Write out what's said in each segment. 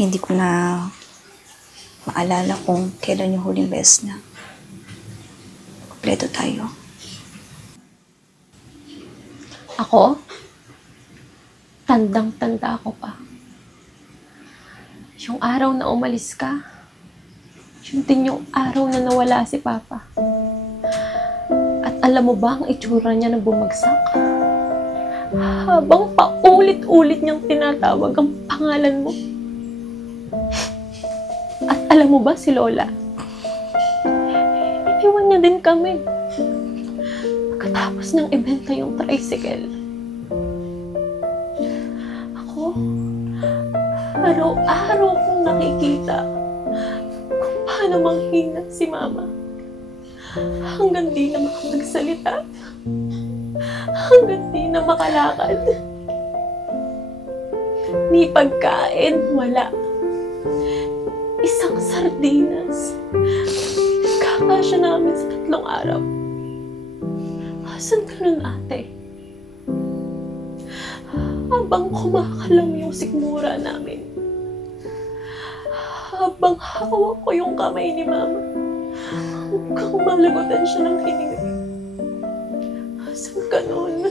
Hindi ko na maalala kung kailan yung huling beses na kumpleto tayo. Ako? Tandang-tanda ako pa. Yung araw na umalis ka, yun din yung araw na nawala si Papa. At alam mo ba ang itsura niya na bumagsak? Habang paulit-ulit niyang tinatawag ang pangalan mo. At alam mo ba si Lola? Iniwan niya din kami. Pagkatapos ng ibenta yung tricycle. Ako, araw-araw kong nakikita kung paano manghina si Mama. Hanggang di na makapagsalita. Hanggang di na makalakad. Ni pagkain, wala. Isang sardinas. Kakasya namin sa 3 araw. Asan ka nun, ate? Habang kumakalam yung sikmura namin. Habang hawak ko yung kamay ni Mama. Hanggang malagutan siya ng hininga. Asan ka nun?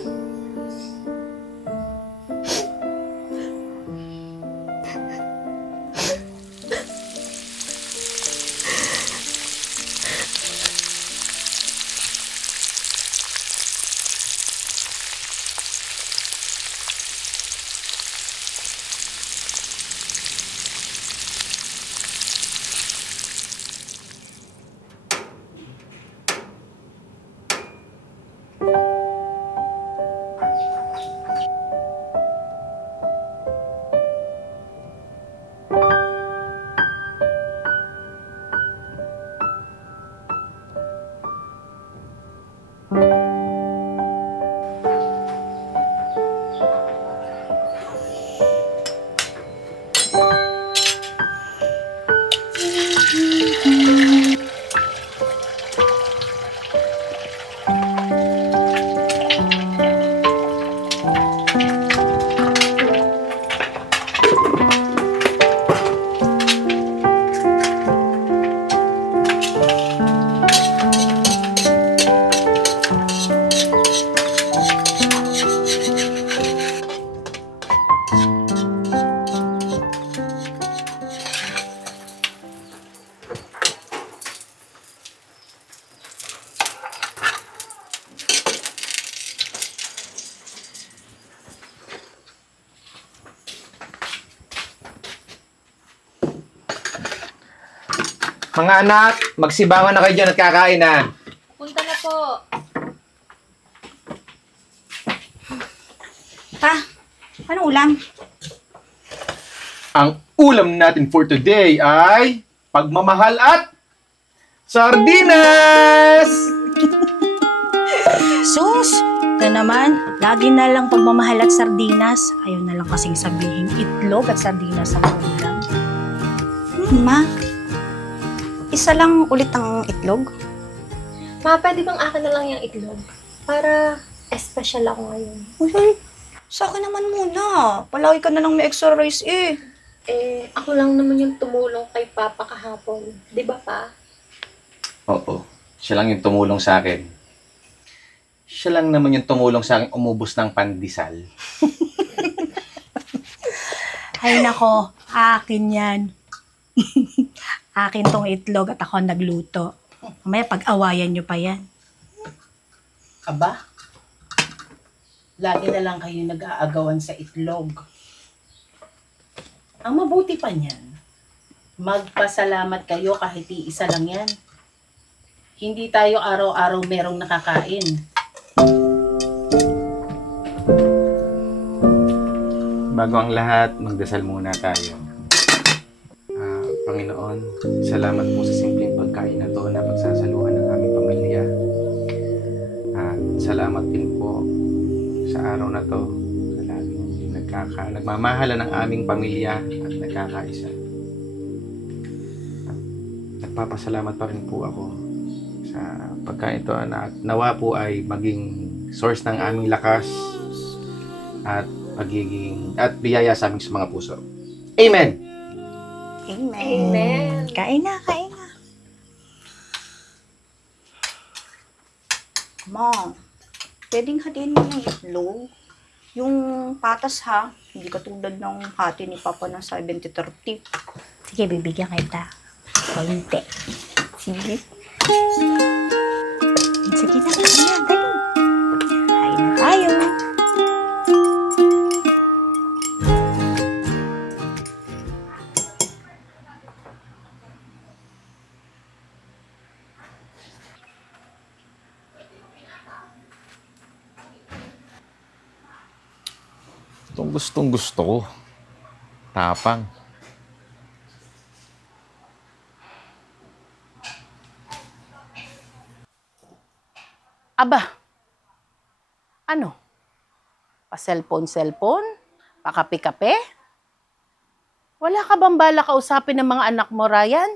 Mga anak, magsibangon na kayo dyan at kakain na. Punta na po. Pa, anong ulam? Ang ulam natin for today ay pagmamahal at sardinas! Sus! Ito naman, lagi na lang pagmamahal at sardinas. Ayaw na lang kasing sabihin itlog at sardinas ang ulam. Ma, isa lang ulit ang itlog? Ma, pwede bang akin na lang yung itlog? Para espesyal ako ngayon. Uy, sa akin naman muna. Palagi ka na lang may extra rice eh. Ako lang naman yung tumulong kay Papa kahapon. Di ba, Pa? Oo, siya lang yung tumulong sa akin. Siya lang naman yung tumulong sa akin umubos ng pandesal. Ay nako, akin yan. Akin tong itlog at ako ang nagluto. Mamaya pag-awayan nyo pa yan. Aba, lagi na lang kayo nag-aagawan sa itlog. Ang mabuti pa niyan, magpasalamat kayo kahit iisa lang yan. Hindi tayo araw-araw merong nakakain. Bago ang lahat, magdasal muna tayo. Panginoon, salamat po sa simpleng pagkain na to na pagsasaluhan ng aming pamilya. At salamat din po sa araw na to sa laging nagmamahala ng aming pamilya at nagkakaisa. At nagpapasalamat pa rin po ako sa pagkain ito na nawa po ay maging source ng aming lakas at pagiging at biyaya sa aming mga puso. Amen! Amen. Amen. Kain na, kain na. Mom, pwedeng hatiin mo yung itlog. Yung patas ha, hindi katulad ng hati ni Papa ng 70-30. Sige, bibigyan kita. Konti. Sige. Sige na, kain na, dali. Kain na tayo. Itong gustong gusto ko. Tapang. Aba, ano? Pa-cellphone? Pa-kape-kape? Wala ka bang bala kausapin ng mga anak mo, Ryan?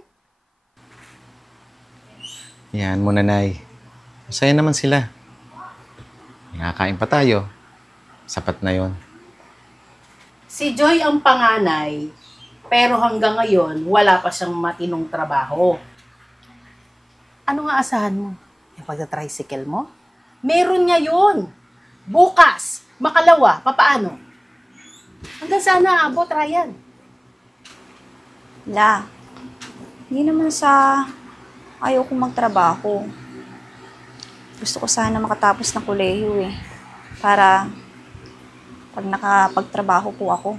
Yan mo, nanay. Masaya naman sila. Nakakain pa tayo. Sapat na yon. Si Joy ang panganay, pero hanggang ngayon, wala pa siyang matinong trabaho. Ano nga asahan mo? Yung pagta-tricycle mo? Meron niya yun. Bukas, makalawa, papaano? Hanggang saan naabot, Ryan? La, hindi naman sa ayaw kong magtrabaho. Gusto ko sana makatapos ng kolehiyo eh. Para pag nakapagtrabaho po ako,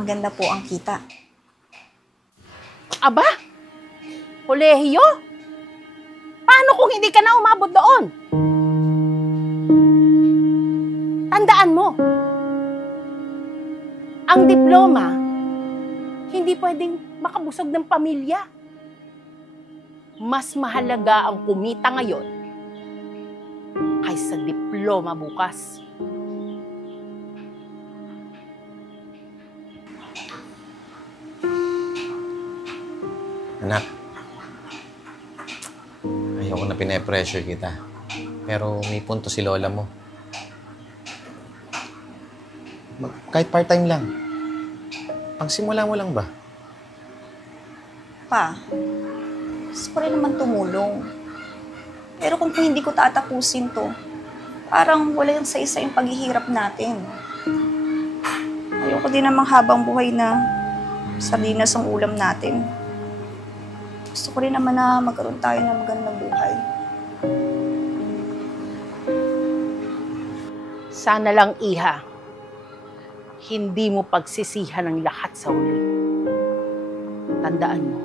maganda po ang kita. Aba? Kolehiyo? Paano kung hindi ka na umabot doon? Tandaan mo, ang diploma, hindi pwedeng makabusog ng pamilya. Mas mahalaga ang kumita ngayon kaysa diploma bukas. Anak, ayoko na pine-pressure kita. Pero may punto si lola mo. Kahit part-time lang. Pangsimula mo lang ba? Pa, gusto ko rin naman tumulong. Pero kung hindi ko tatapusin to, parang wala yung sa-isa yung paghihirap natin. Ayoko din namang habang buhay na sardinas ang ulam natin. Gusto ko rin naman na magkaroon tayo ng magandang buhay. Sana lang, Iha, hindi mo pagsisihan ang lahat sa huli. Tandaan mo,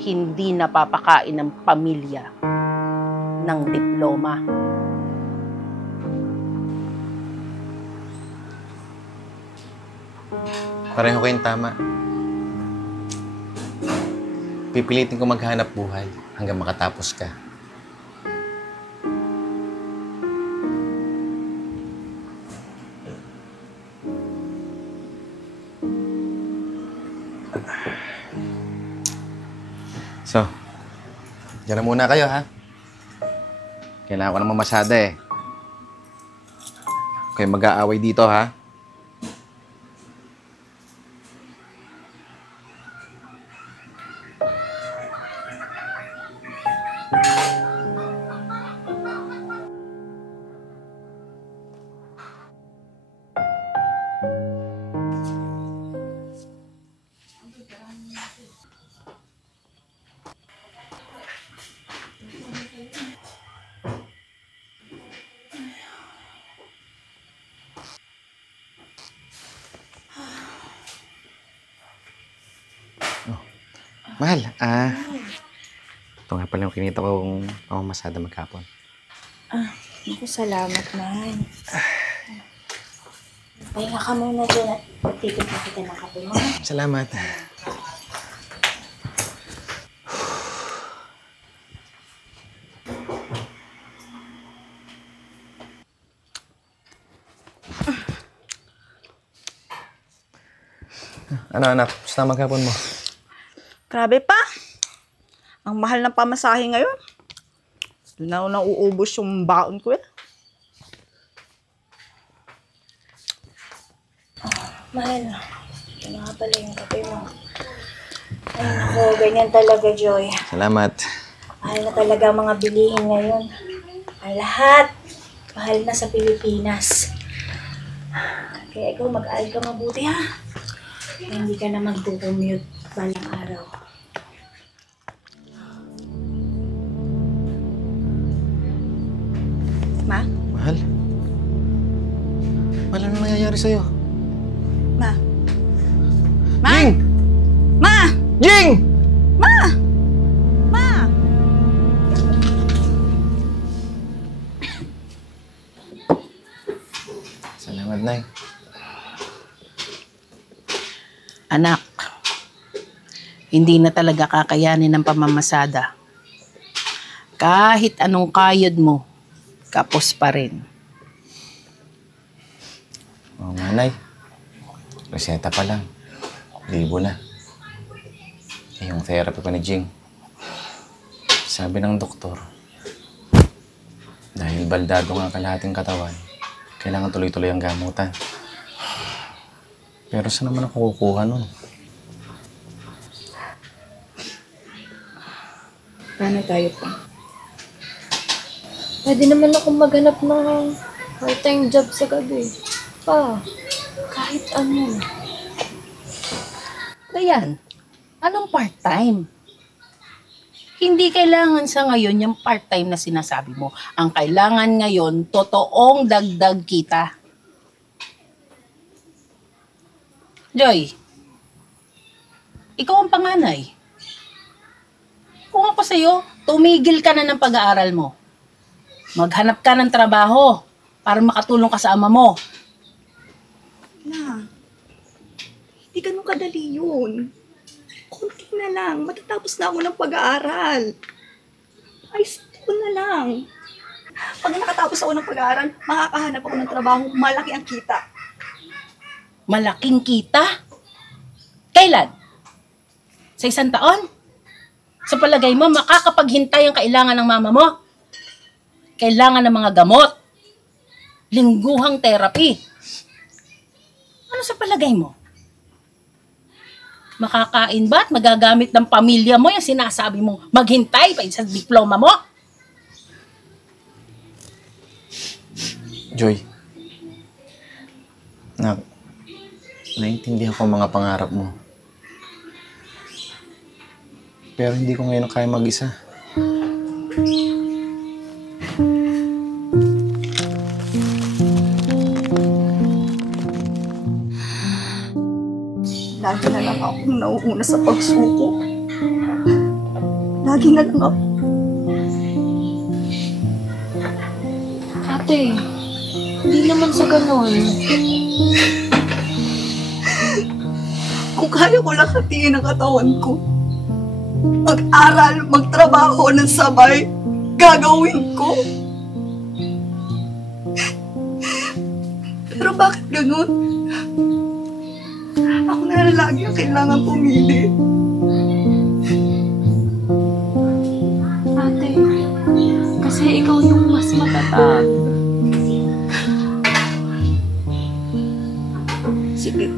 hindi napapakain ng pamilya ng diploma. Pareho kayong tama. Pipilitin ko maghanap buhay hanggang makatapos ka. So, dyan na muna kayo, ha? Kailangan ko naman masyada, eh. Kayo mag-aaway dito, ha? Mahal, ito nga pala yung kinita kong pamamasada maghapon. Naku, salamat man. Pahinga ka muna dyan at titigil kita ng kape mo. Salamat. Ano anak, gusto na maghapon mo? Grabe pa. Ang mahal ng pamasahe ngayon. Doon na ako nauubos yung baon ko eh. Mahal, Ito na nga pala yung kape mo. Ay, naku, ganyan talaga, Joy. Salamat. Mahal na talaga ang mga bilihin ngayon. Ang lahat, mahal na sa Pilipinas. Kaya ikaw, mag-aaral ka mabuti, ha? Kaya hindi ka na mag-commute balang araw. Ma? Mahal? Mahal, ano nangyayari sa'yo? Ma? Ma? Jing! Ma! Jing! Ma! Ma! Salamat, Nay. Anak, hindi na talaga kakayanin ng pamamasada. Kahit anong kayod mo, kapos pa rin. Oo nga, Nay. Reseta pa lang. 1,000 na. Eh, yung therapy pa ni Jing. Sabi ng doktor, dahil baldado nga kalahating katawan, kailangan tuloy-tuloy ang gamutan. Pero saan naman ako kukuha nun? Paano tayo pa? Pwede naman ako maghanap ng part-time job sa gabi. Pa, kahit ano. Dayan, anong part-time? Hindi kailangan sa ngayon yung part-time na sinasabi mo. Ang kailangan ngayon, totoong dagdag kita. Joy, ikaw ang panganay. Kung ako sa'yo, tumigil ka na ng pag-aaral mo. Maghanap ka ng trabaho para makatulong ka sa ama mo. Na, hindi ganun kadali yun. Konti na lang, matatapos na ako ng pag-aaral. Ay, ko na lang. Pag nakatapos ako ng pag-aaral, makakahanap ako ng trabaho, malaki ang kita. Malaking kita? Kailan? Sa 1 taon? Sa palagay mo, makakapaghintay ang kailangan ng mama mo? Kailangan ng mga gamot. Lingguhang therapy. Ano sa palagay mo? Makakain ba at magagamit ng pamilya mo yung sinasabi mo maghintay pa sa diploma mo? Joy. Naintindihan ko ang mga pangarap mo. Pero hindi ko ngayon kaya mag-isa. Lagi na lang akong nauuna sa pagsuko. Lagi na lang ako. Ate, hindi naman sa ganon. Kung kaya ko lang hatiin ang katawan ko, mag-aral, magtrabaho ng sabay, gagawin ko. Pero bakit ganun? Ako na lang lagi ang kailangan pumili. Ate, kasi ikaw yung mas matatag. Sige.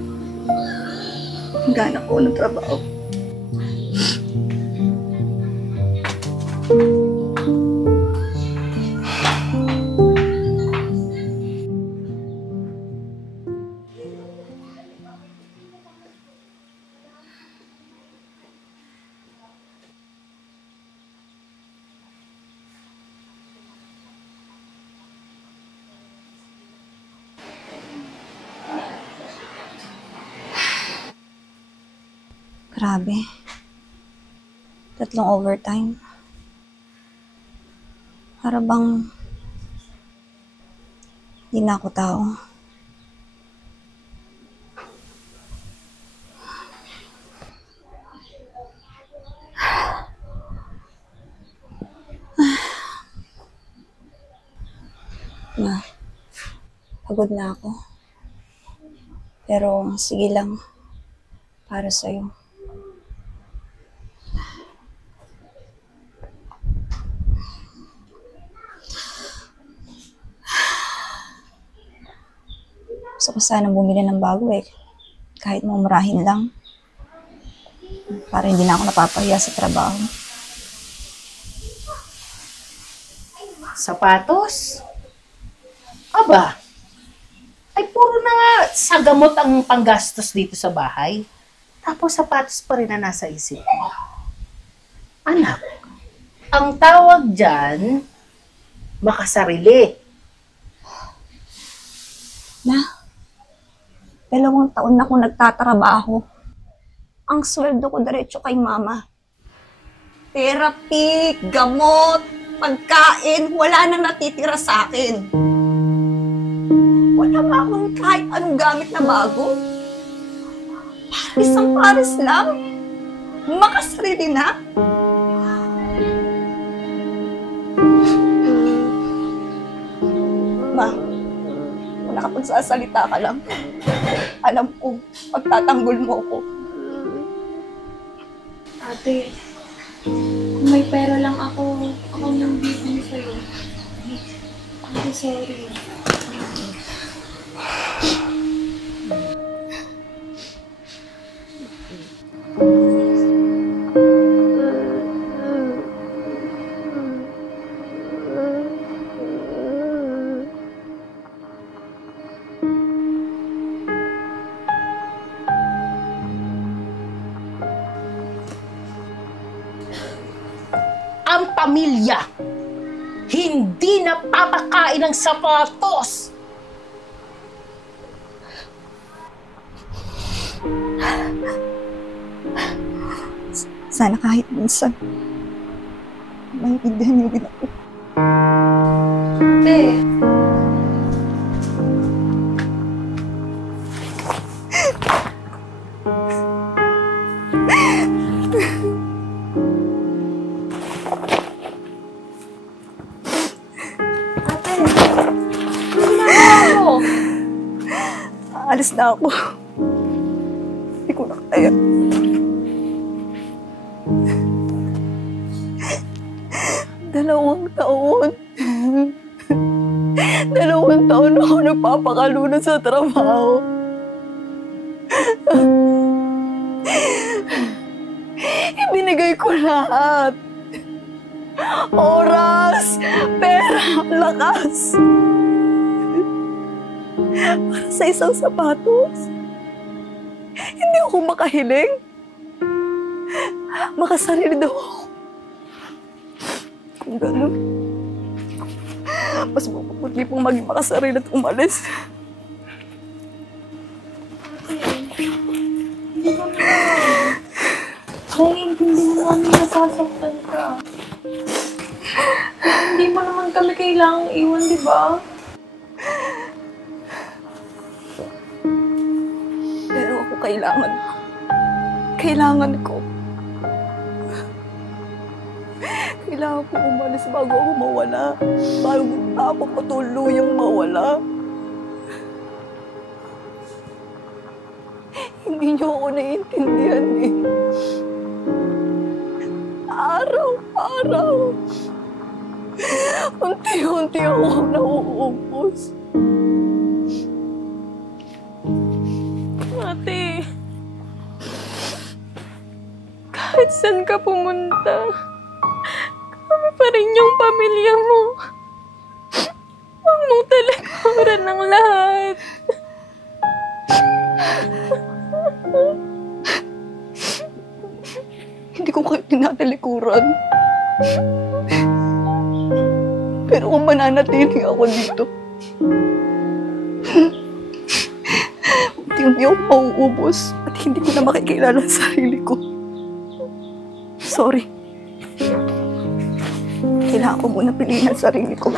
Hanggang ako ng trabaho. Grabe. 3 overtime. Para bang hindi na ako tao. Ma, pagod na ako. Pero sige lang. Para sa'yo. Gusto ko sana bumili ng bago eh. Kahit mumurahin lang. Para hindi na ako napapahiya sa trabaho. Sapatos? Aba, ay puro na nga sa gamot ang panggastos dito sa bahay. Tapos sapatos pa rin na nasa isip mo. Anak, ang tawag dyan, makasarili. Na, 2 taon na akong nagtatrabaho. Ang sweldo ko diretso kay mama. Therapy, gamot, pagkain, wala nang natitira sa akin. Wala ba akong kahit anong gamit na bago? Isang pares lang. Makasarili na. Ma, kung nakapagsasalita ka lang, alam ko, pagtatanggol mo ko. Ate, kung may pera lang ako nang bibili sa'yo. Ate, sorry. Ang pamilya, hindi na papakain ng sapatos. Sana kahit minsan, maintindihan niyo din ako. Ate, Aalis na ako. Hindi ko na kaya. Dalawang taon na ako nagpapakalunan sa trabaho. Ibinigay ko lahat. Oras, pera, lakas. Para sa isang sapatos. Hindi ako makahiling. Makasarili daw ako. Kung gano'n, mas mapuputi pong maging makasarili at umalis. naiintindihan namin nasasaktan ka. Hindi mo naman kami kailangang iwan, di ba? Pero ako kailangan ko. Kailangan ko umalis bago ako mawala. Bago ako patuluyang mawala. Hindi niyo ako naiintindihan eh. Araw-araw. Unti-unti ako nauubos. Ate, kahit saan ka pumunta, kami pa rin yung pamilya mo. Huwag mong talikuran ng lahat. Hindi ko kayo tinatalikuran. Pero kung mananatili ako dito, unti-unti ako mauubos at hindi ko na makikilala ang sarili ko. Sorry. Kailangan ko muna piliin ang sarili ko.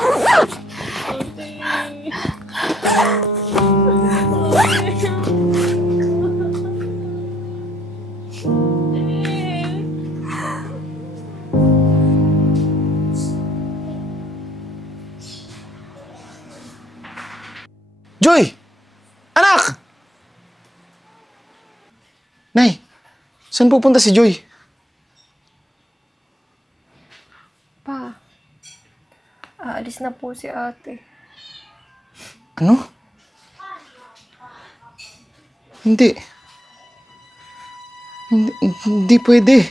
Joy! Anak! Nay, saan pupunta si Joy? Pa, aalis na po si ate. Ano? Hindi. Hindi pwede.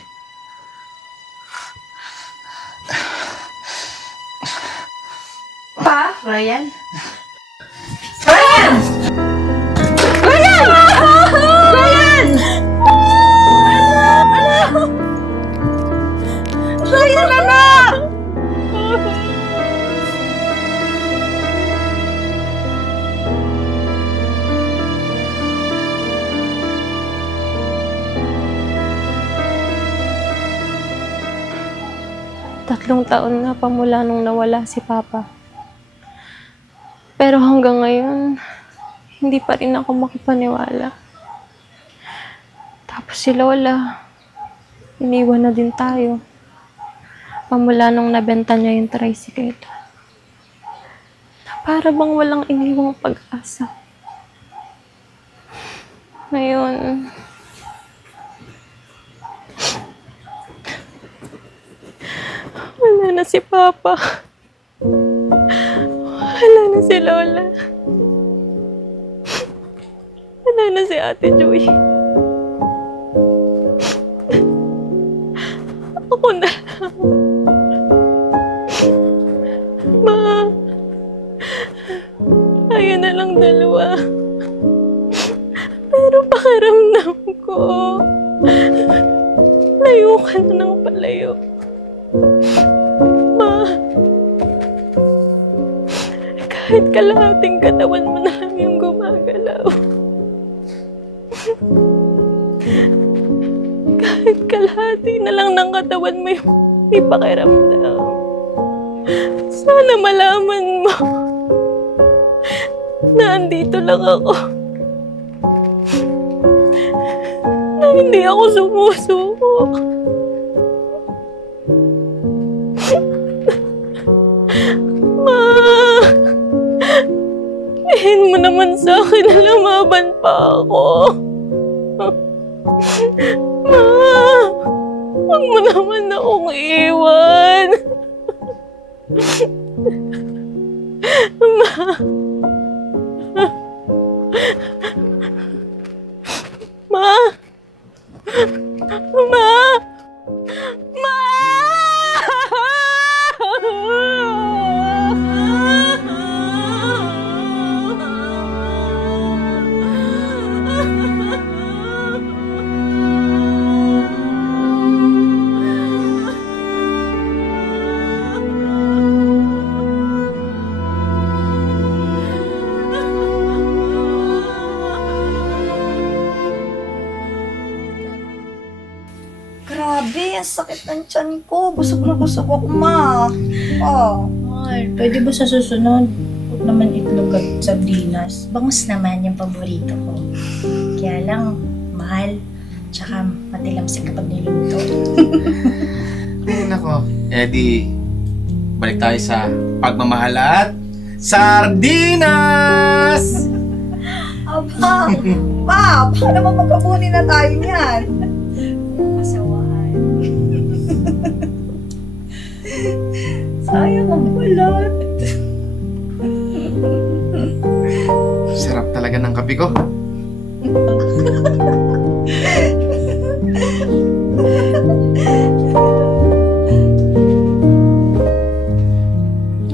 Pa, Ryan? Ryan, anak! Tatlong taon nga pa mula nung nawala si Papa. Pero hanggang ngayon, hindi pa rin ako makapaniwala. Tapos si Lola, iniwan na din tayo. Pamula nung nabenta niya yung tricycle. Na para bang walang iniwang pag-asa. Ngayon, wala na si Papa. Wala na si Lola. Wala na si Ate Joy. Ako na lang. Ma, tayo na lang dalawa. Pero pakiramdam ko, layo ka na ng palayo. Ma, kahit kalahating katawan mo na lang yung gumagalaw. Kahit kalahati na lang ng katawan mo yung may pakiramdam. Sana malaman mo na andito lang ako. Na hindi ako sumusuko. Ma, sabihin mo naman sa akin na lumaban pa ako. Ma, huwag mo naman akong iwan. Ma. Ma. Ma. Ma. Grabe, ang sakit ng tiyan ko. Busog na busog ako, ma. Oh. Mahal, pwede ba sa susunod? Huwag naman itlog at sardinas. Bangus naman yung paborito ko. Kaya lang, mahal. Tsaka matilamsik kapag niluto. Ay, nako. Eddie, balik tayo sa pagmamahal at sardinas! Aba, pa, baka naman magkabuni na tayo niyan. Masawaan. Sayang ang balat. Sarap talaga ng kape ko.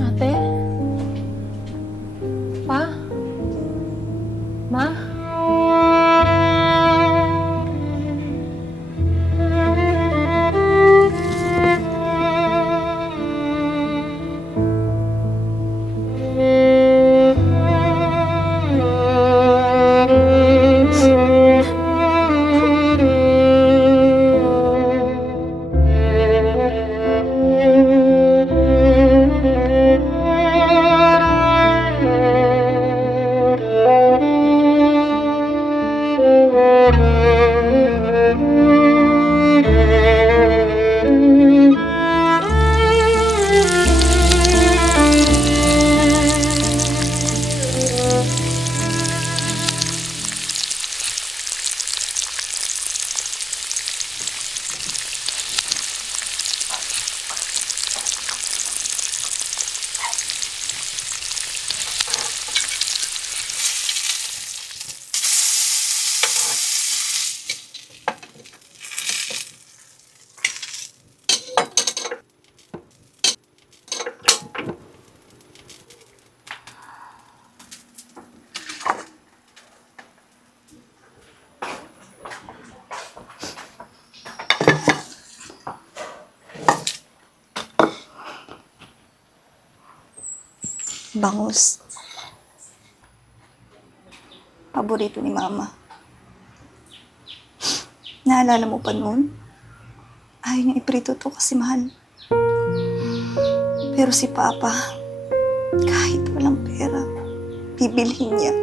Ate? Pa? Ma? Bangus. Paborito ni Mama. Naalala mo pa noon? Ayaw niya iprito to kasi mahal. Pero si Papa, kahit walang pera, bibilhin niya.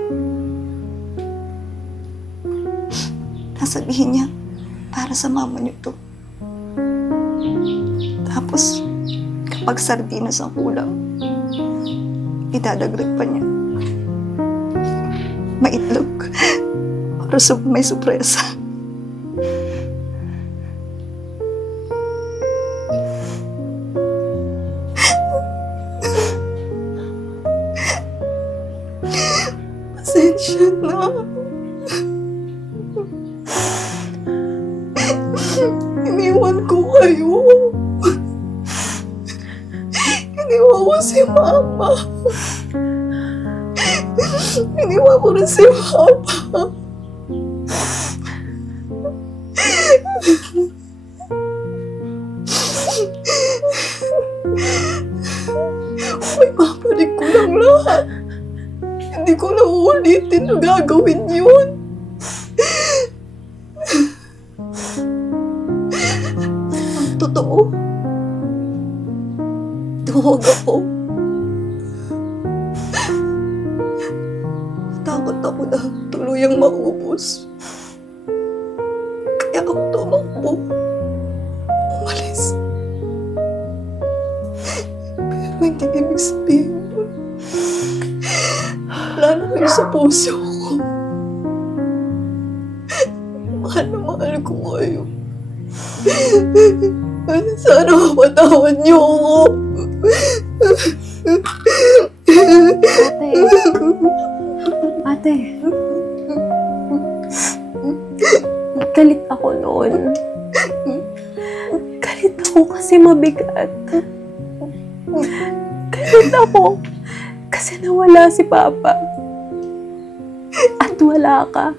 Sasabihin niya, para sa mama niyo to. Tapos, kapag sardinas ang kulang, idadagdag pa niya. Maitlog. Para may supresa. Pasensya na. Iniwan ko kayo. Iniwan ko si Mama. Iniwan ko rin si Papa. May babalik ko lang lahat. Hindi ko na uulitin na gagawin yun. Ang totoo, duwag ako. Takot ako na tuluyang maubos. Kaya ako tumakbo. Umalis. Pero hindi ibig sabihin nun. Wala na kayo sa puso ko. Mahal na mahal ko kayo. Sana mapatawad niyo ako. Ate. Galit ako noon. Galit ako kasi mabigat. Galit ako kasi nawala si Papa. At wala ka.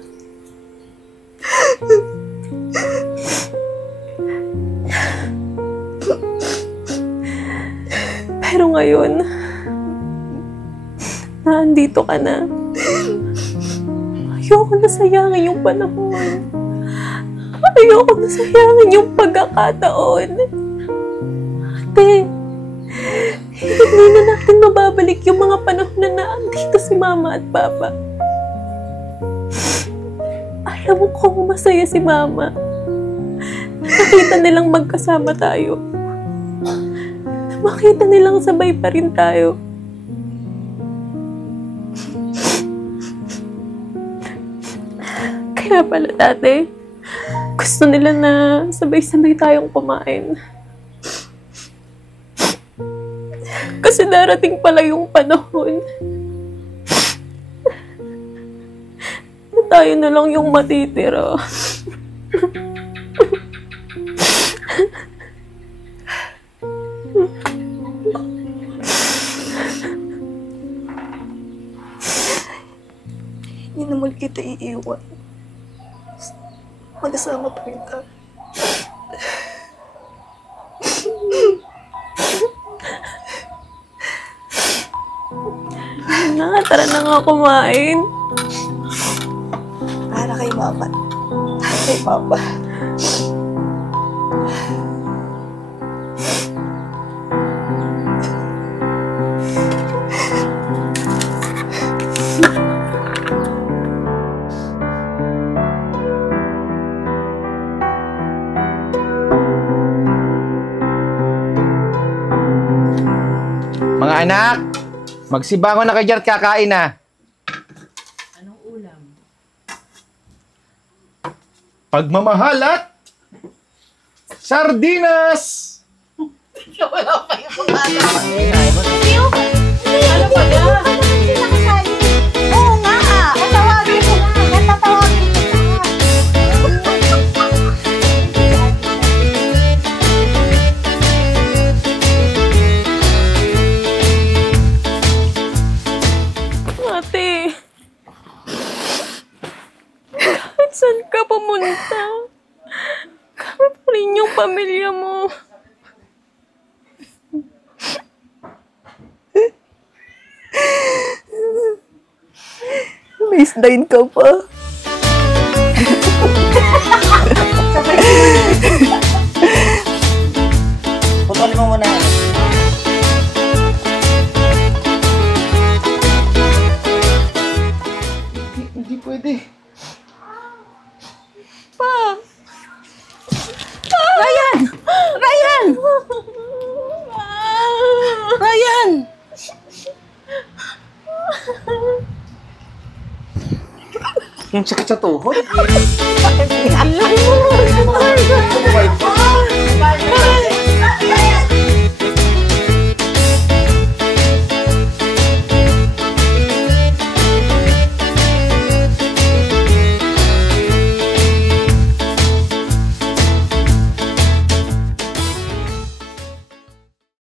Pero ngayon, nandito ka na. Ayoko na sayangin yung panahon. Ayoko na sayangin yung pagkakataon. Ate, hindi na natin mababalik yung mga panahon na naandito si Mama at Papa. Alam mo kung masaya si Mama. Nakita nilang magkasama tayo. Makita nilang sabay pa rin tayo. Kaya pala dati, gusto nila na sabay-sabay tayong kumain. Kasi darating pala yung panahon na tayo na lang yung matitira. Hindi naman kita iiwan. Magkasama pa rin tayo. Tara na nga kumain. Para kay Mama. Para kay Papa. Mga anak, magsibangon na kayo dyan at kakain na. Anong ulam? Pagmamahal at sardinas! Wala pa yung pagkakataon. Ano pa na? Oo nga, tatawagin ko na. Tatawagin ko na. Ate, kahit saan ka pumunta, kami pa rin yung pamilya mo. Miss Dine ka pa. Putulin mo muna. Hindi pwede. Ryan! Ryan! Ryan! Yung sakit sa tuhod. Alam mo!